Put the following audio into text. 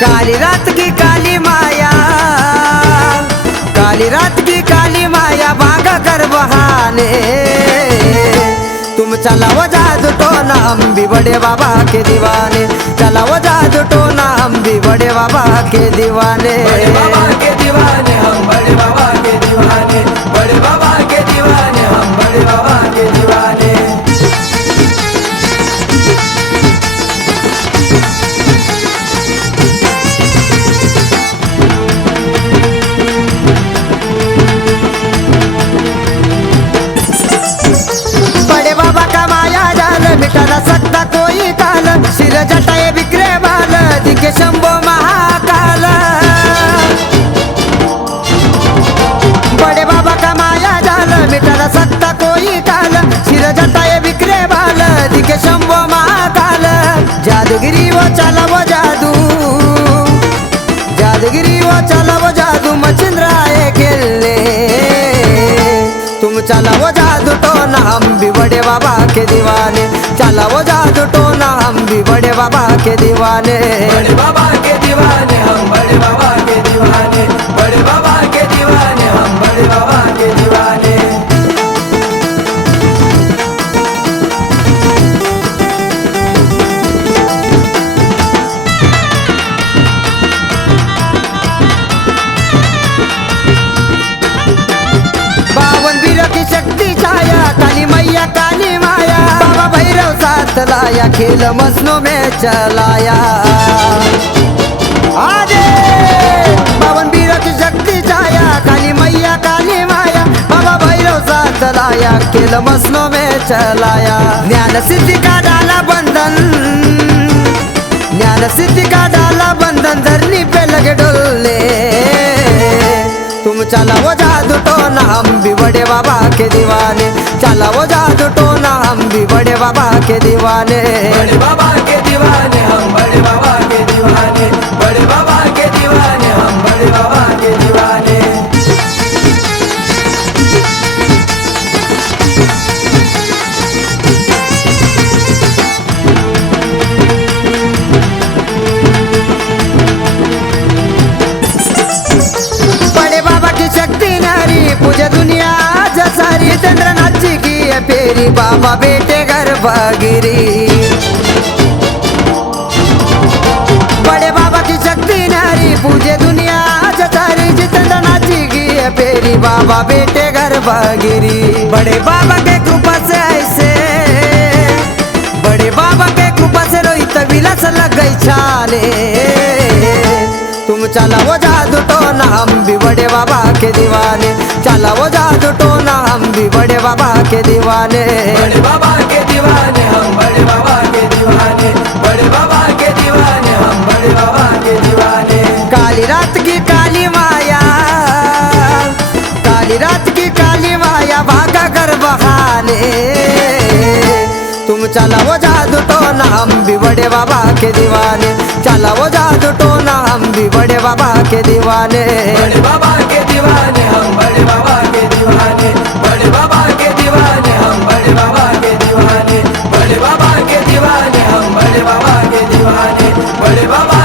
काली रात की काली माया, काली रात की काली माया भागा कर बहाने। तुम चलाओ जादू टोना हम भी बड़े बाबा के दीवाने, चलाओ जादू टोना हम भी बड़े बाबा के दीवाने। बड़े बाबा के दीवाने हम, बड़े बाबा के दीवाने, बड़े बाबा के दीवाने हम, बड़े बाबा के दीवाने। बड़े बाबा का माया जाल मिटा न सकता कोई काल, सिर जटाए बिखरे बाल दिखे शंभो महाकाल। बड़े बाबा का माया जाल मिटा न सकता कोई काल, सिर जटाए बिखरे बाल दिखे शंभो महाकाल। जादूगिरी वो चला वो जादू, जादूगिरी वो चला वो जादू मचिंद्राए खेलने। तुम चला वो जादू टोना हम भी बड़े बाबा के दीवाने, चला वो जादू टोना हम भी बड़े बाबा के दीवाने। बड़े बाबा के दीवाने हम, बड़े बाबा के दीवाने, बड़े बाबा के दीवाने हम, बड़े बाबा के दीवाने। बावन वीरों की शक्ति छाया, काली मैया काली माया, बाबा भैरव साथ लाया, खेल मसनों में चलाया। आजे बावन वीरों की शक्ति छाया, काली मैया काली माया, बाबा भैरव साथ लाया, खेल मसनों में चलाया। ज्ञान सिद्धि का डाला बंधन, ज्ञान सिद्धि का डाला बंधन, धरनी पे लगे डोलने। तुम चला वो जादू टोना हम भी बड़े बाबा के दीवाने, चला वो जादू टोना हम भी बड़े बाबा के दीवाने। बड़े बाबा के दीवाने हम, बड़े बाबा के दीवाने, बड़े बाबा के दीवाने हम, बड़े बाबा के दीवाने। बड़े बाबा की शक्ति नारी पूजे दुनिया जसारी, चंद्रनाथ जी की है फेरी, बाबा बेटे घर भागिरी। बड़े बाबा की शक्ति नारी पूजे दुनिया जसारी, चंद्रनाथ जी की है फेरी, बाबा बेटे घर भागिरी। बड़े बाबा के कृपा से ऐसे, बड़े बाबा के कृपा से रोहित विलास लग गई छाने। तुम चला वो जादू टोना हम भी बड़े बाबा के दीवाने, चला वो जादू टोना हम भी बड़े बाबा के दीवाने। बड़े बाबा के दीवाने हम, बड़े बाबा के दीवाने, बड़े बाबा के दीवाने हम, बड़े बाबा के दीवाने। काली रात की काली माया, काली रात की काली माया भागा कर बहाने। तुम चला वो जादू टोना हम भी बड़े बाबा के दीवाने, चला वो जादू टोना हम भी बड़े बाबा के दीवाने। बड़े बाबा के दीवाने हम, बड़े बाबा के दीवाने, बड़े बाबा के दीवाने हम, बड़े बाबा के दीवाने, बड़े बाबा के दीवाने हम, बड़े बाबा के दीवाने, बड़े बाबा